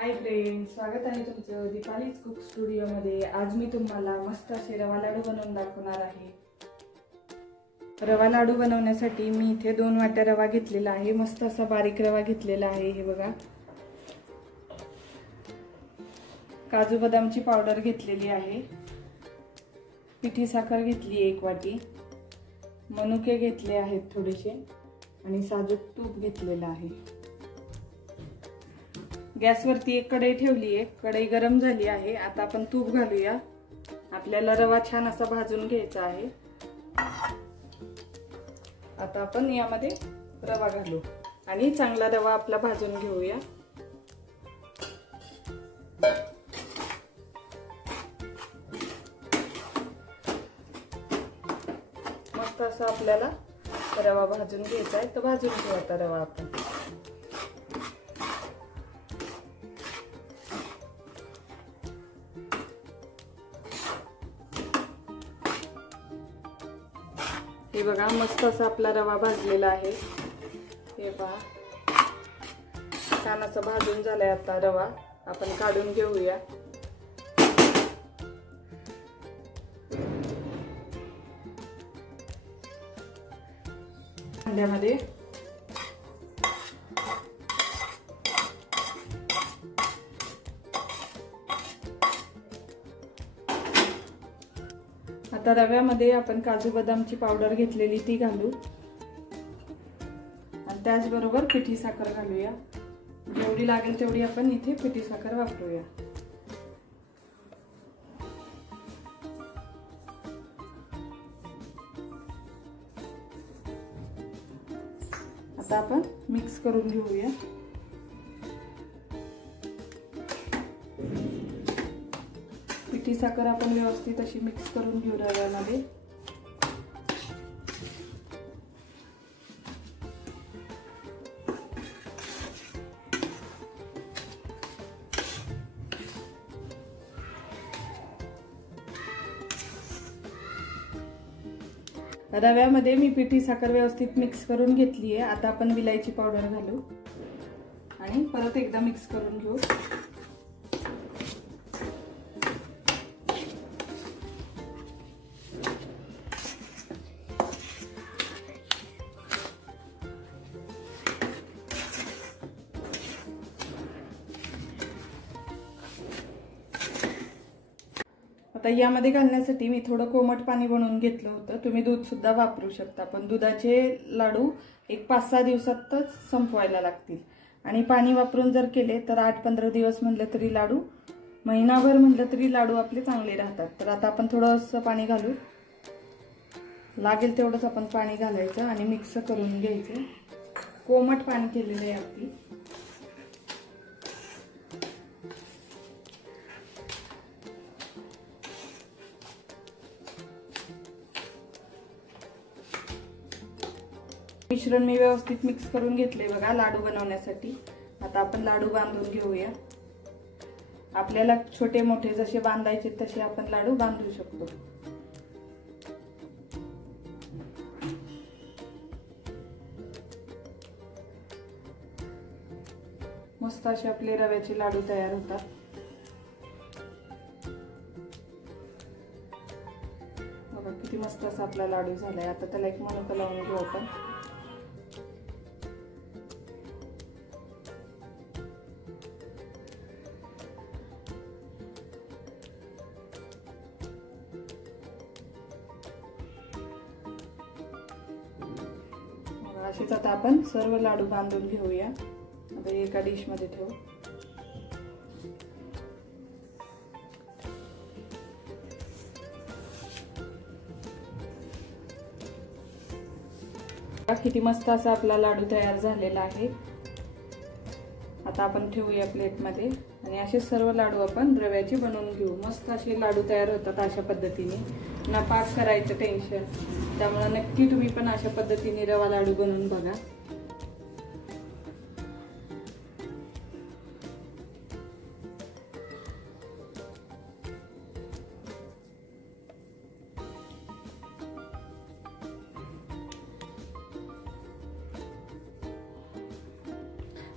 Hi friends, स्वागत आहे तुमचं दीपालीज कुक स्टुडिओ मध्ये। आज मी तुम्हाला मस्त असे रवा लाडू बनवून दाखवणार आहे। रवा लाडू बनवण्यासाठी मी इथे 2 वाट्या रवा घेतलेला आहे। मस्त असा बारीक रवा घेतलेला आहे। हे बघा, काजू बदामची पावडर घेतलेली आहे, पिठी साखर घेतली 1 वाटी, मनुके घेतले आहेत थोडेसे आणि साजूक तूप घेतलेला आहे। गॅसवरती एक कढई ठेवली आहे, कढई गरम झाली आहे। आता आपण तूप घालूया। आपल्याला रवा छान असा भाजून घ्यायचा आहे। आता आपण यामध्ये रवा घालू आणि चांगला रवा आपला भाजून घेऊया। मस्त असा आपल्याला रवा भाजून घ्यायचा आहे। तर भाजून घेऊ आता रवा आपण। हे बघा, मस्त असा आपला रवा भाजलेला आहे। हे पहा, छान असं भाजून झालाय। आता रवा आपण काढून घेऊया। भांड्यामध्ये आता रव्यामध्ये आपण काजू बदामची पावडर घेतलेली ती घालू आणि त्याचबरोबर पिठी साखर घालूया। जेवढी लागेल तेवढी आपण इथे पिठी साखर वापरूया। आता आपण मिक्स करून घेऊया। पिठी साखर आपण व्यवस्थित अशी मिक्स करून घेऊ रव्यामध्ये। रव्यामध्ये मी पिठी साखर व्यवस्थित मिक्स करून घेतली आहे। आता आपण विलायची पावडर घालू आणि परत एकदा मिक्स करून घेऊ। आता यामध्ये घालण्यासाठी मी थोडं कोमट पाणी बनवून घेतलं होतं। तुम्ही दूध सुद्धा वापरू शकता, पण दुधाचे लाडू एक 5-6 दिवसातच संपवायला लागतील आणि पाणी वापरून जर केले तर 8-15 दिवस म्हणलं तरी लाडू, महिनाभर म्हणलं तरी लाडू आपले चांगले राहतात। तर आता आपण थोडंसं पाणी घालू, लागेल तेवढंच आपण पाणी घालायचं आणि मिक्स करून घ्यायचं। कोमट पाणी केलेलं आहे आपली। मिश्रण मी व्यवस्थित मिक्स करून घेतले बघा लाडू बनवण्यासाठी। आता आपण लाडू बांधून घेऊया। आपल्याला छोटे मोठे जसे बांधायचे तसे आपण लाडू बांधू शकतो। मस्त असे आपले रव्याचे लाडू तयार होतात। बघा किती मस्त असा आपला लाडू झालाय। आता त्याला एक मनुका लावून घेऊ आपण। अशीच आता आपण सर्व लाडू बांधून घेऊया। आता एका डिश मध्ये ठेवू। किती मस्त असा आपला लाडू तयार झालेला आहे। आता आपण ठेवूया प्लेट मध्ये आणि असे सर्व लाडू आपण रव्याचे बनवून घेऊ। मस्त असे लाडू तयार होतात अशा पद्धतीने, ना पाक करायचं टेन्शन। त्यामुळे नक्की तुम्ही पण अशा पद्धतीने रवा लाडू बनवून बघा।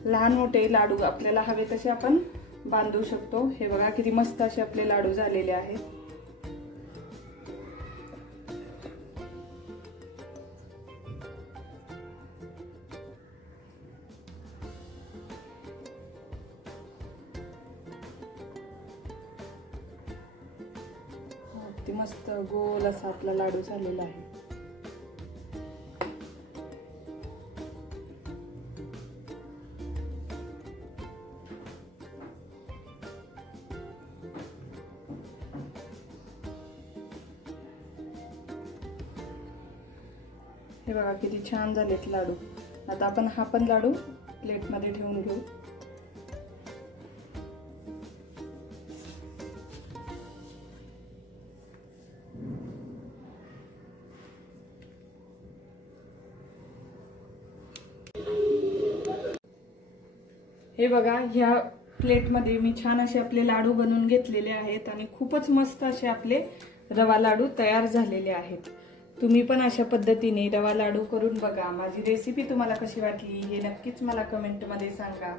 लहान मोठे लाडू आपल्याला हवे तसे आपण बांधू शकतो। हे बघा किती मस्त असे आपले लाडू झालेले आहेत। किती मस्त गोल असा आपला लाडू झालेला आहे। हे बघा किती छान झालेत लाडू। आता आपण हा पण लाडू प्लेट मध्ये ठेवून घेऊ। हे बघा ह्या प्लेट मध्ये मी छान असे आपले लाडू बनवून घेतलेले आहेत आणि खूपच मस्त असे आपले रवा लाडू तयार झालेले आहेत। तुम्ही पण अशा पद्धतीने रवा लाडू करून बघा। माझी रेसिपी तुम्हाला कशी वाटली हे नक्कीच मला कमेंट मध्ये सांगा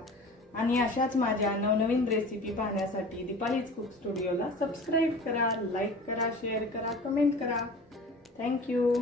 आणि अशाच माझ्या नवनवीन रेसिपी पाहण्यासाठी दीपालीज कुक स्टुडिओला सबस्क्राइब करा, लाईक करा, शेअर करा, कमेंट करा। थँक्यू।